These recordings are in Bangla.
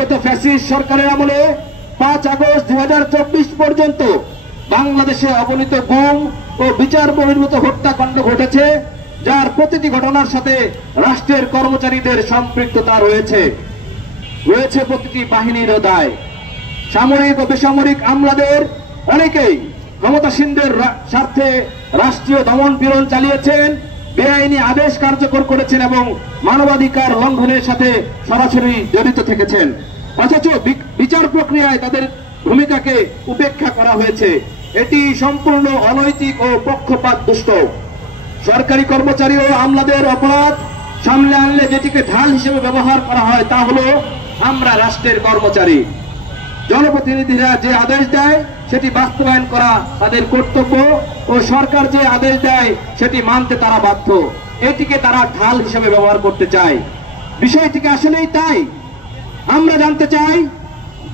বিগত ফ্যাসিস্ট সরকারের আমলে 5 আগস্ট 2024 পর্যন্ত বাংলাদেশে অগণিত গুম ও বিচার বহির্ভূত হত্যাকাণ্ড ঘটেছে, যার প্রতিটি ঘটনার সাথে রাষ্ট্রের কর্মচারীদের সম্পৃক্ততা রয়েছে প্রতিটি বাহিনীর দায়। সামরিক ও বেসামরিক আমলাদের অনেকেই ক্ষমতাসীনদের স্বার্থে রাষ্ট্রীয় দমন পীড়ন চালিয়েছেন, বেআইনি আদেশ কার্যকর করেছেন এবং মানবাধিকার লঙ্ঘনের সাথে সরাসরি জড়িত থেকেছেন। অথচ বিচার প্রক্রিয়ায় তাদের ভূমিকাকে উপেক্ষা করা হয়েছে। এটি সম্পূর্ণ অনৈতিক ও পক্ষপাত দুষ্ট। সরকারি কর্মচারী ও আমলাদের অপরাধ সামনে আনলে যেটিকে ঢাল হিসেবে ব্যবহার করা হয় তা হলো আমরা রাষ্ট্রের কর্মচারী। জনপ্রতিনিধিরা যে আদেশ দেয় সেটি বাস্তবায়ন করা তাদের কর্তব্য ও সরকার যে আদেশ দেয় সেটি মানতে তারা বাধ্য। এটিকে তারা ঢাল হিসেবে ব্যবহার করতে চায়। বিষয়টিকে আসলেই তাই। আমরা জানতে চাই,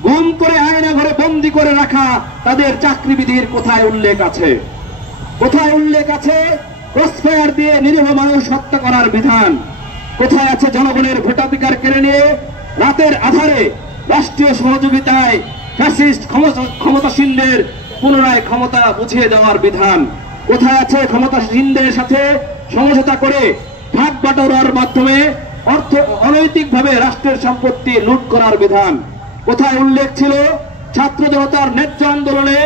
গুম করে আয়না ঘরে বন্দী করে রাখা তাদের চাকরিবিধির কোথায় উল্লেখ আছে? কোথায় উল্লেখ আছে ক্রসফায়ার দিয়ে নিরীহ মানুষ হত্যা করার বিধান? কোথায় আছে জনগণের ভোটাধিকার কেড়ে নিয়ে রাতের আধারে রাষ্ট্রীয় সহযোগিতায় ফ্যাসিস্ট ক্ষমতাসীনদের পুনরায় ক্ষমতা বুঝিয়ে দেওয়ার বিধান? কোথায় আছে ক্ষমতাসীনদের সাথে সমঝোতা করে ভাগ বাটোয়ারার মাধ্যমে অনৈতিকভাবে রাষ্ট্রের সম্পত্তি লুট করার বিধান? কোথায় উল্লেখ ছিল ছাত্র জনতার ন্যায্য আন্দোলনে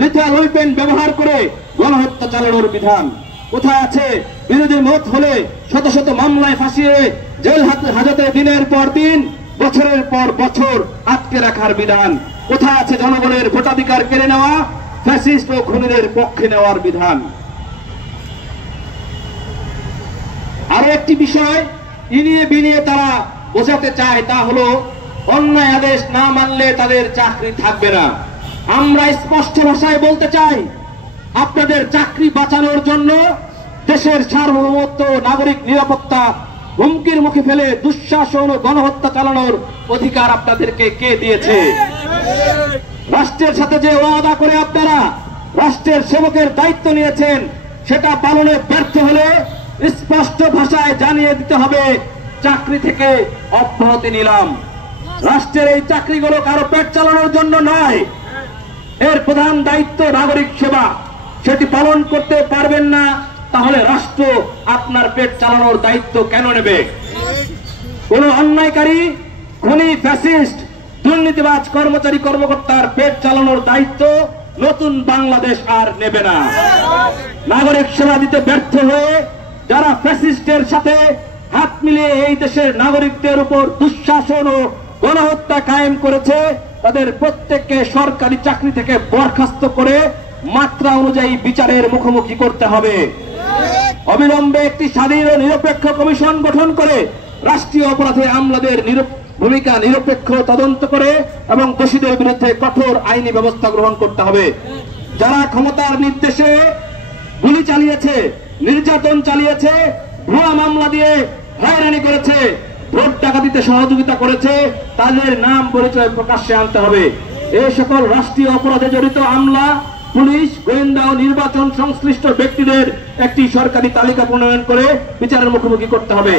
লিথাল ওয়েপেন ব্যবহার করে গণহত্যা চালানোর বিধান? কোথায় আছে বিরোধী মত হলে শত শত মামলায় ফাঁসিয়ে জেল হাজতে দিনের পর দিন বছরের পর বছর আটকে রাখার বিধান? কোথায় আছে জনগণের ভোটাধিকার কেড়ে নেওয়া ফ্যাসিস্ট ও খুনিদের পক্ষে নেওয়ার বিধান? আরো একটি বিষয় ইনিয়ে বিনিয়ে তারা বোঝাতে চায়, তা হলো অন্যায় আদেশ না মানলে তাদের চাকরি থাকবে না। আমরা স্পষ্ট ভাষায় বলতে চাই, আপনাদের চাকরি বাঁচানোর জন্য দেশের সার্বভৌমত্ব, নাগরিক নিরাপত্তা হুমকির মুখে ফেলে দুঃশাসন ও গণহত্যা চালানোর অধিকার আপনাদেরকে কে দিয়েছে? রাষ্ট্রের সাথে যে ওয়াদা করে আপনারা রাষ্ট্রের সেবকের দায়িত্ব নিয়েছেন, সেটা পালনে ব্যর্থ হলে স্পষ্ট ভাষায় জানিয়ে দিতে হবে, চাকরি থেকে অব্যাহতি নিলাম। রাষ্ট্রের এই চাকরিগুলো কারো পেট চালানোর জন্য নয়। এর প্রধান দায়িত্ব নাগরিক সেবা। সেটি পালন করতে পারবেন না, তাহলে রাষ্ট্র আপনার পেট চালানোর দায়িত্ব কেন নেবে? কোন অন্যায়কারী, খুনি, ফ্যাসিস্ট, দুর্নীতিবাজ কর্মচারী কর্মকর্তার পেট চালানোর দায়িত্ব নতুন বাংলাদেশ আর নেবে না। নাগরিক সেবা দিতে ব্যর্থ হয়ে যারা ফ্যাসিস্টের সাথে হাত মিলিয়ে এই দেশের নাগরিকদের উপর দুঃশাসন ও গণহত্যা কায়েম করেছে, তাদের প্রত্যেককে সরকারি চাকরি থেকে বরখাস্ত করে মাত্রা অনুযায়ী বিচারের মুখোমুখি করতে হবে। অবিলম্বে একটি স্বাধীন ও নিরপেক্ষ কমিশন গঠন করে রাষ্ট্রীয় অপরাধে আমলাদের ভূমিকা নিরপেক্ষ তদন্ত করে এবং দোষীদের বিরুদ্ধে কঠোর আইনি ব্যবস্থা গ্রহণ করতে হবে। যারা ক্ষমতার নির্দেশে গুলি চালিয়েছে, নির্যাতন চালিয়েছে, ভুয়া মামলা দিয়ে হয়রানি করেছে, ভোট ডাকাতিতে সহযোগিতা করেছে, তাদের নাম পরিচয় প্রকাশ্যে আনতে হবে। এই সকল রাষ্ট্রীয় অপরাধে জড়িত আমলা, পুলিশ, গোয়েন্দা ও নির্বাচন সংশ্লিষ্ট ব্যক্তিদের একটি সরকারি তালিকা প্রণয়ন করে বিচারের মুখোমুখি করতে হবে।